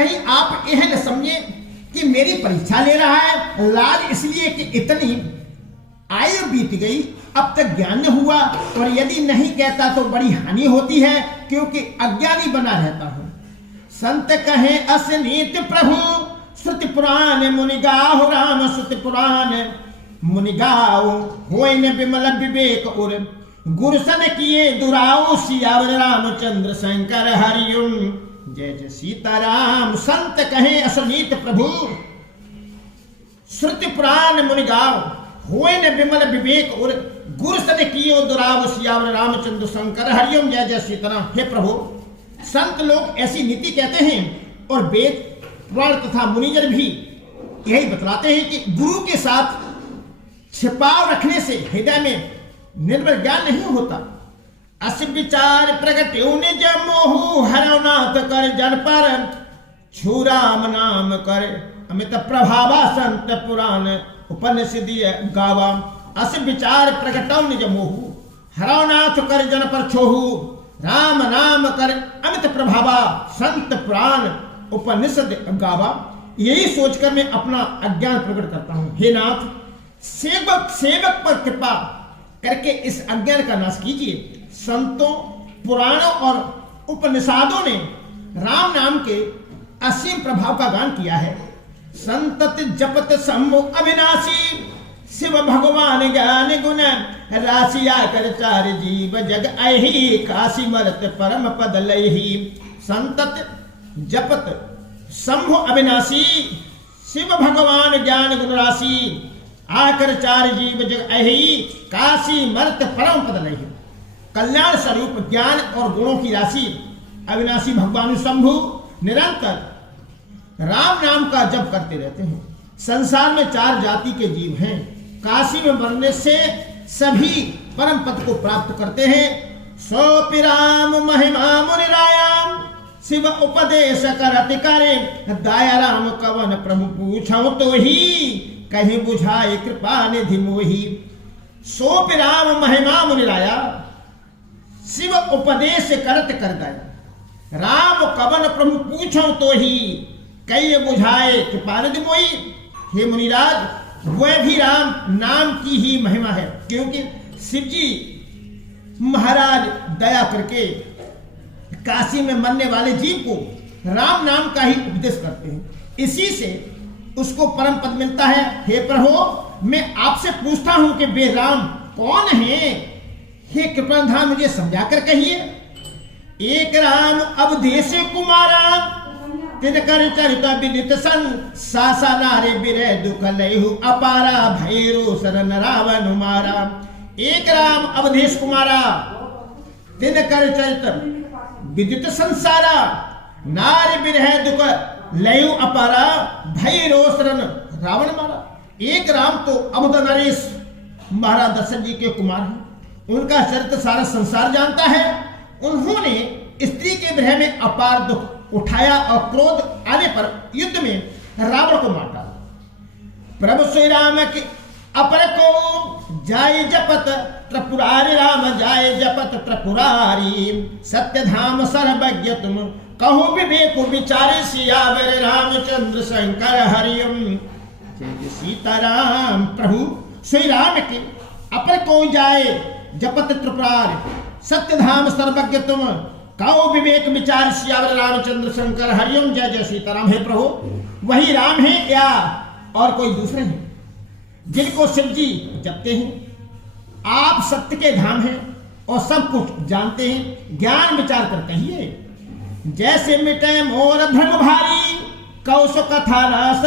कहीं आप यह न समझे कि मेरी परीक्षा ले रहा है। लाज इसलिए कि इतनी आयु बीत गई, अब तक ज्ञान न हुआ, और यदि नहीं कहता तो बड़ी हानि होती है, क्योंकि अज्ञानी बना रहता हूं। संत कहे असनीत प्रभु, श्रुति पुराण मुनि गाओ राम श्रुति पुराण मुनि गाओ, होय न विमल विवेक उर, गुरु सन किए दुराओ, सियावर रामचंद्र शंकर हरिओम। जय जय सीताराम। संत कहे असनीत प्रभु, श्रुति पुराण मुनि गाओ, होय न विमल विवेक उर, गुरु सन किए दुराओ, सियावर रामचंद्र शंकर हरिओम। जय जय सीताराम। हे प्रभु, संत लोग ऐसी नीति कहते हैं, और वेद पुराण तथा मुनिजन भी यही बतलाते हैं कि गुरु के साथ छिपाव रखने से हृदय में निर्मल ज्ञान नहीं होता। अस विचार प्रगट निज मोहु, हरनाथ कर जन पर, छू राम नाम कर अमित प्रभावा, संत पुराण उपनिषद गावा। अस विचार प्रगट निज मोहु, हरनाथ कर जन पर छोहु, राम नाम कर अमित प्रभावा, संत पुराण उपनिषद गावा। यही सोचकर मैं अपना अज्ञान प्रकट करता हूं। हे नाथ, सेवक पर कृपा करके इस अज्ञान का नाश कीजिए। संतों, पुराणों और उपनिषदों ने राम नाम के असीम प्रभाव का गान किया है। संतत जपत शंभु अविनाशी, शिव भगवान ज्ञान गुण राशि, आकर चार जीव जग अहि, काशी मरत परम पद लहि। संतत जपत शंभु अविनाशी, शिव भगवान ज्ञान गुण राशि, आकर चार जीव जग अहि, काशी मरत परम पद लहि। कल्याण स्वरूप ज्ञान और गुणों की राशि अविनाशी भगवान शंभु निरंतर राम नाम का जप करते रहते हैं। संसार में चार जाति के जीव हैं। काशी में मरने से सभी परम पद को प्राप्त करते हैं। सो राम महिमा मुनिरायाम, शिव उपदेश करत करे, दाया राम कवन प्रभु पूछो तो ही, कहीं बुझाए कृपा निधि मोही। सो राम महिमा मुनिराया, शिव उपदेश करत कर दया, राम कवन प्रभु पूछो तो ही, कहीं बुझाए कृपा निधि मोही। हे मुनिराज, वह भी राम नाम की ही महिमा है, क्योंकि शिव जी महाराज दया करके काशी में मरने वाले जीव को राम नाम का ही उपदेश करते हैं। इसी से उसको परम पद मिलता है। हे प्रभु, मैं आपसे पूछता हूं कि वे राम कौन है? हे कृपाधाम, मुझे समझा कर कहिए। एक राम अवधेश कुमारा, तिनकर चरित विदित सन, सासा नारे बिरह दुख लयहु अपारा, भैरो शरण रावण मारा। एक राम अवधेश कुमारा, तिनकर चरित विदित संसारा, नारी बिरह दुख लयहु अपारा, भैरो शरण रावण मारा। एक राम तो अवध नरेश महाराज दशरथ जी के कुमार हैं। उनका चरित्र सारा संसार जानता है। उन्होंने स्त्री के विरह में अपार दुख उठाया और क्रोध आने पर युद्ध में रावण को मार डाला। प्रभु श्री राम के अपर को जाय जपत त्रिपुरारी, राम जाय जपत त्रिपुरारी। सत्य धाम सर्वज्ञ तुम, कहो विवेक विचारे, सियावर रामचंद्र शंकर हरिओम। जय सीताराम। प्रभु श्री राम के अपर को जाए जपत त्रिपुरारी, सत्य धाम सर्वज्ञ तुम, कहो विवेक विचार, सियावर रामचंद्र शंकर हरिओम। जय जय सीताराम। हे प्रभु, वही राम है या और कोई दूसरे हैं जिनको शिव जी जपते हैं? आप सत्य के धाम हैं और सब कुछ जानते हैं। ज्ञान विचार कर कहिए। जैसे मिटे मोर भ्रम भारी, कौश कथा रास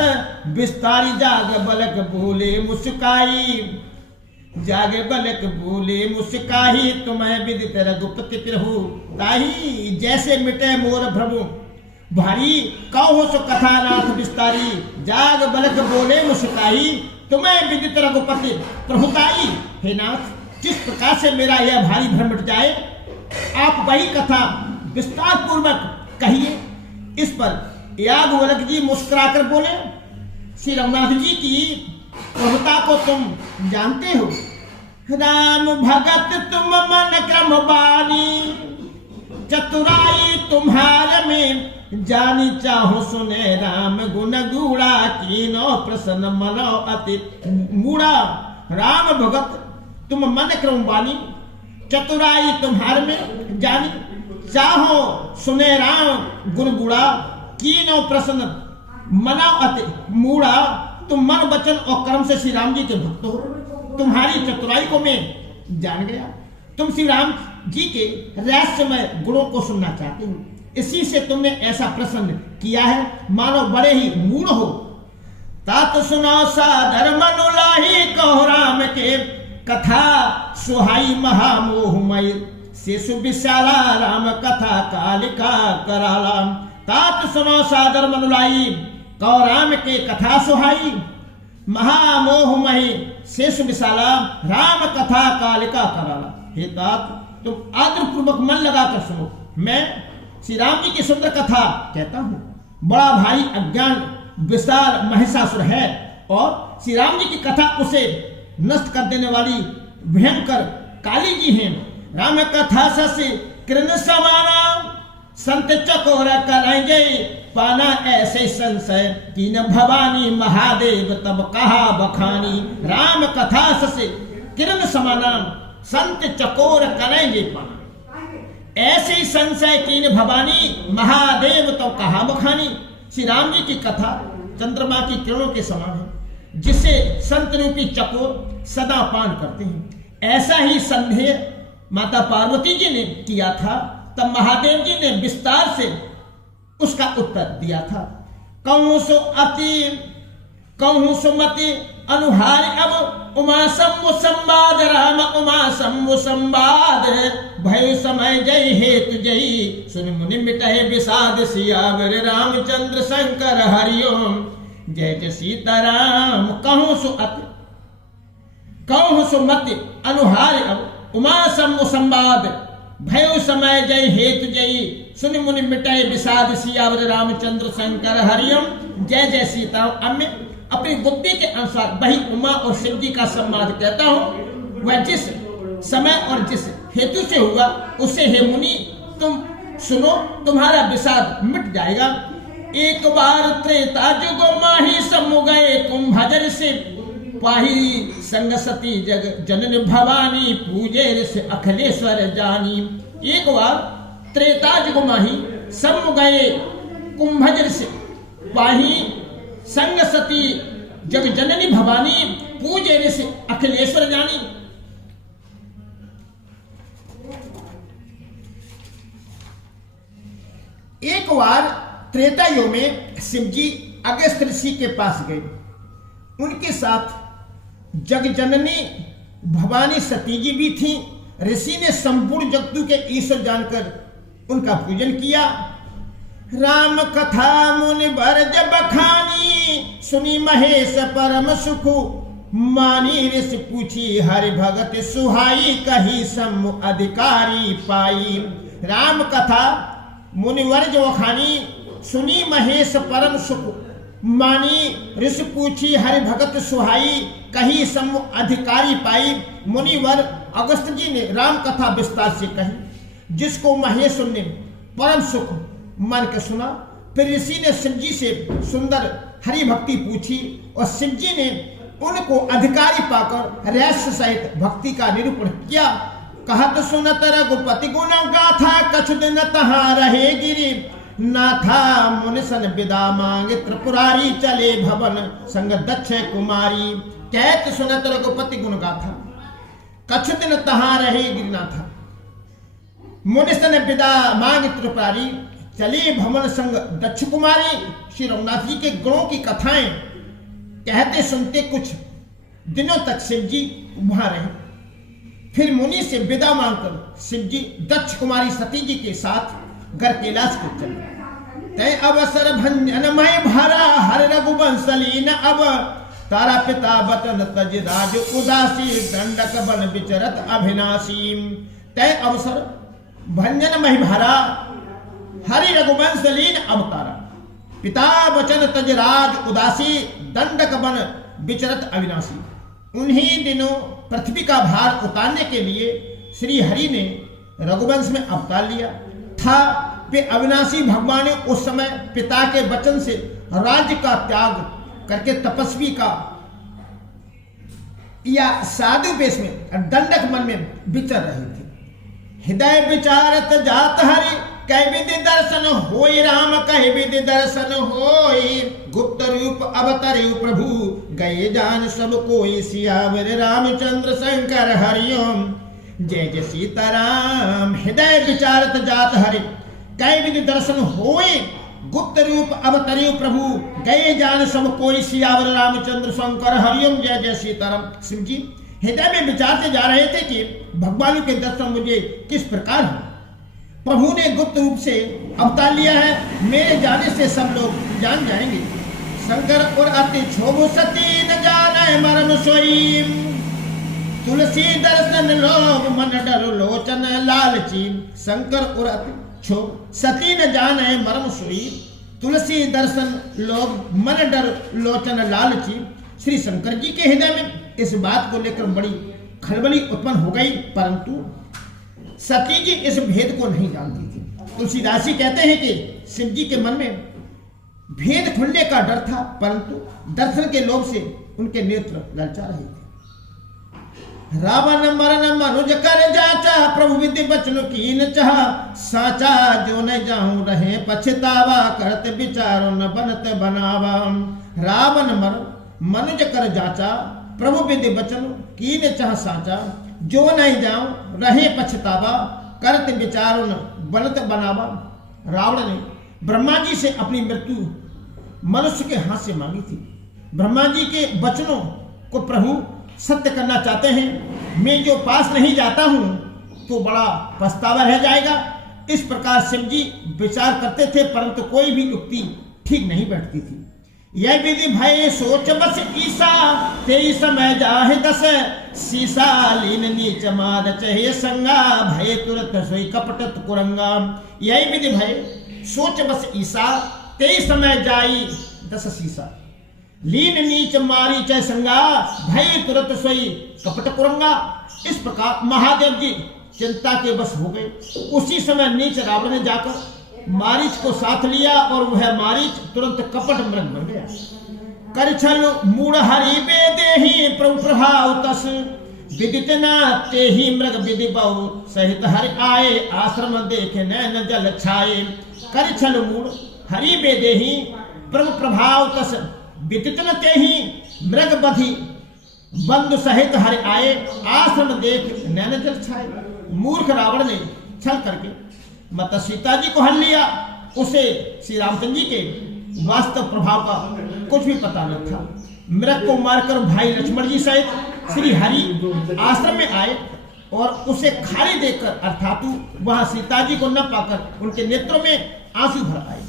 विस्तारी, जाग बलक बोले मुस्काई, जागे बलक बोले मुस्काही, तुम्हें विदित रघुपति प्रभु ताही। जैसे मिटे मोर भ्रम भारी, कौश कथा नाथ विस्तारी, जाग बलक बोले मुस्काही, तुम्हें विदित रघुपति प्रभुताई। हे नाथ, जिस प्रकार से मेरा यह भारी भ्रम मिट जाए, आप वही कथा विस्तार पूर्वक कहिए। इस पर याज्ञवल्क्य जी मुस्कुराकर बोले, श्री रघुनाथ जी की प्रभुता को तुम जानते हो। राम भगत तुम मन क्रम बानी, चतुराई तुम्हारे में जानी चाहो सुने राम गुण गूढ़ा, कीनो प्रसन्न मनो अति मूढ़ा। राम भगत तुम मन क्रम बानी, चतुराई तुम्हार में जानी। चाहो सुने राम गुण गूढ़ा, कीनो प्रसन्न मनो अति मूढ़ा। तुम मन वचन और कर्म से श्री राम जी के भक्त हो, तुम्हारी चतुराई को मैं जान गया। तुम श्री राम जी के रहस्यमय गुणों को सुनना चाहते हो, इसी से तुमने ऐसा प्रश्न किया है, मानो बड़े ही मूढ़ हो। तात सुनो सादर मनुलाही, कहो राम के कथा सुहाई महामोहमय। शिशु विशाला राम कथा कालिका कराला। तात सुनो सादर मनुलाई, कहो राम के कथा सुहाई महामोहमय। शिशु विशाला राम कथा कालिका कराला। हे तात तुम आदर पूर्वक मन लगाकर सुनो, मैं श्री राम जी की सुंदर कथा कहता हूं। बड़ा भाई अज्ञान विशाल महिषासुर है और श्री राम जी की कथा उसे नष्ट कर देने वाली भयंकर काली जी हैं। राम कथा से किरण समाना, संत चकोर करेंगे पाना ऐसे संशय। तीन भवानी महादेव तब कहा बखानी। राम कथा से किरण समाना, संत चकोर करेंगे पाना ऐसे संशय। कीन भवानी महादेव तो कहा बखानी। श्री राम जी की कथा चंद्रमा की किरणों के समान है, जिसे संत रूपी चकोर सदा पान करते हैं। ऐसा ही संदेह माता पार्वती जी ने किया था, तब महादेव जी ने विस्तार से उसका उत्तर दिया था। कहूं सो अति कहूं सो मति अनुहार, अब उमा शंभु संवाद। राम उमा शंभु संवाद, भय समय जय हेतु जय। सुन मुनि मिटहे विषाद, सियावर रामचंद्र शंकर हरिओम। जय जय सीताराम। कहूं सो अति कहूं सो मति अनुहार, अब उमा शंभु संवाद। भय समय जय हेतु जय। सुन मुनि मिटाए विषाद, सियावर रामचंद्र शंकर हरिओम। जय जय सीताराम। अब मैं अपनी बुद्धि के अनुसार वही उमा और शिव जी का संवाद कहता हूं। वह जिस समय और जिस हेतु से हुआ उसे हे मुनि तुम सुनो, तुम्हारा विषाद मिट जाएगा। एक बार त्रेता जुग माही समु गए कुंभजर से। पाही संग सती जग जनन भवानी, पूजे ऋषि अखिलेश्वर जानी। एक बार त्रेता जुग माही समु गए कुंभजर से। पाही संग सती जग जननी भवानी, पूजे ऋषि अखिलेश्वर जानी। एक बार त्रेता युग में शिव जी अगस्त्य ऋषि के पास गए। उनके साथ जग जननी भवानी सती जी भी थी। ऋषि ने संपूर्ण जगतु के ईश्वर जानकर उनका पूजन किया। राम कथा मुनि बरज बखानी, सुनी महेश परम सुख मानी। ऋषि पूछी हरि भगत सुहाई, कही सम अधिकारी पाई। राम कथा मुनि वर्ज वखानी, सुनी महेश परम सुख मानी। ऋषि पूछी हरि भगत सुहाई, कही सम अधिकारी पाई। मुनिवर अगस्त्य जी ने राम कथा विस्तार से कही, जिसको महेश्वर ने परम सुख मान के सुना। फिर ऋषि ने शिव जी से सुंदर हरि भक्ति पूछी और शिव जी ने उनको अधिकारी पाकर रहस्य सहित भक्ति का निरूपण किया। कहत सुनत रघुपति गुण गाथा, कछु दिन तहाँ रहे गिरी नाथा। मुनिसन विदा मांगे त्रिपुरारी, चले भवन संग दक्ष कुमारी। कहत सुनत रघुपति गुण गाथा, कछु दिन तहाँ रहे गिरिनाथा। मुनिसन विदा मांगे त्रिपुरारी, चले भवन संग दक्ष कुमारी। श्री रघुनाथ जी के गुणों की कथाएं कहते सुनते कुछ दिनों तक शिव जी वहां रहे। फिर मुनि से विदा मांगकर शिव जी दक्ष कुमारी सती जी के साथ घर कैलाश को चले। तय अवसर भंजनमय भरा, हर रघुवंशलीन अब। तारा पिता बचन तज राज उदासी, दंडक बन विचरत अभिनाशी। तय अवसर भंजनमय भरा, हरि रघुवंश लीन अवतारा। पिता वचन तज राज उदासी, दंडक बन विचरत अविनाशी। उन्हीं दिनों पृथ्वी का भार उतारने के लिए श्री हरि ने रघुवंश में अवतार लिया था। अविनाशी भगवान ने उस समय पिता के वचन से राज्य का त्याग करके तपस्वी का या साधु वेश में दंडक मन में विचर रहे थे। हृदय विचारत जात हरि कह विधि दर्शन होई, राम कह विधि दर्शन होई। गुप्त रूप अवतरे प्रभु गए जान सब कोई, सियावर रामचंद्र शंकर हरिओम जय जय सीताराम। हृदय विचारत जात हरि कह विधि दर्शन होई, गुप्त रूप अवतरे प्रभु गए जान सब कोई, सियावर रामचंद्र शंकर हरिओम जय जय सीताराम। शिव जी हृदय में विचारते जा रहे थे कि भगवान के दर्शन मुझे किस प्रकार हो। प्रभु ने गुप्त रूप से अवतार लिया है, मेरे जाने से सब लोग जान जाएंगे। शंकर और अति क्षोभ सती न जाने मरम सोई, तुलसी दर्शन लोभ मन डर लोचन लालची। शंकर और अति क्षोभ सती न जाने मरम सोई, तुलसी दर्शन लोभ मन डर लोचन लालची। श्री शंकर जी के हृदय में इस बात को लेकर बड़ी खलबली उत्पन्न हो गई, परंतु सती जी इस भेद को नहीं जानती थी। तुलसीदास जी कहते हैं कि शिव जी के मन में भेद खुलने का डर था, परंतु दर्शन के लोभ से उनके नेत्र ललचा रहे थे। रावण मरण मनुज कर जाचा, प्रभु विधि बचन कीन चाह। साचा जो न जाऊं रहे पछतावा, करते विचारो न बनत बनावा। रावण मरण मनुज कर जाचा, प्रभु विधि बचन कीन चाह। साचा जो नहीं जाऊं रहे पछतावा, करत विचारो न बनत बनावा। रावण ने ब्रह्मा जी से अपनी मृत्यु मनुष्य के हाथ से मांगी थी। ब्रह्मा जी के वचनों को प्रभु सत्य करना चाहते हैं। मैं जो पास नहीं जाता हूं तो बड़ा पछतावा रह जाएगा। इस प्रकार शिव जी विचार करते थे, परंतु कोई भी युक्ति ठीक नहीं बैठती थी। यह विधि भय सोच बस ईसा, तेई समय जाहे दस। सीसा लीन नीच मार चहे संगा, भय तुरत सोई कपटत कुरंगा। यही विधि भय सोच बस ईसा, तेई समय जाई दस सीसा। लीन नीच मारी चय संगा, भय तुरत सोई कपट कुरंगा। इस प्रकार महादेव जी चिंता के बस हो गए। उसी समय नीच रावण ने जाकर मारीच को साथ लिया और वह मारीच तुरंत कपट मृग बन गया। करछल मूढ़ हरि बेदेहि, प्रभु प्रभाव तस। विदित न तेहि मृग विधि बहु, सहित हरि आए आश्रम देखे नैन जल छाए। करछल मूढ़ हरि बेदेहि, प्रभु प्रभाव तस। विदित न तेहि मृग बधि बंधु सहित हरि आए, आश्रम देख नैन जल छाए। मूर्ख रावण ने छल करके माता सीता जी को हर लिया। उसे श्री रामचंद्र जी के वास्तव प्रभाव का कुछ भी पता न था। मृग को मारकर भाई लक्ष्मण जी सहित श्री हरि आश्रम में आए और उसे खाली देखकर अर्थात वहां सीता जी को न पाकर उनके नेत्रों में आंसू भर आए।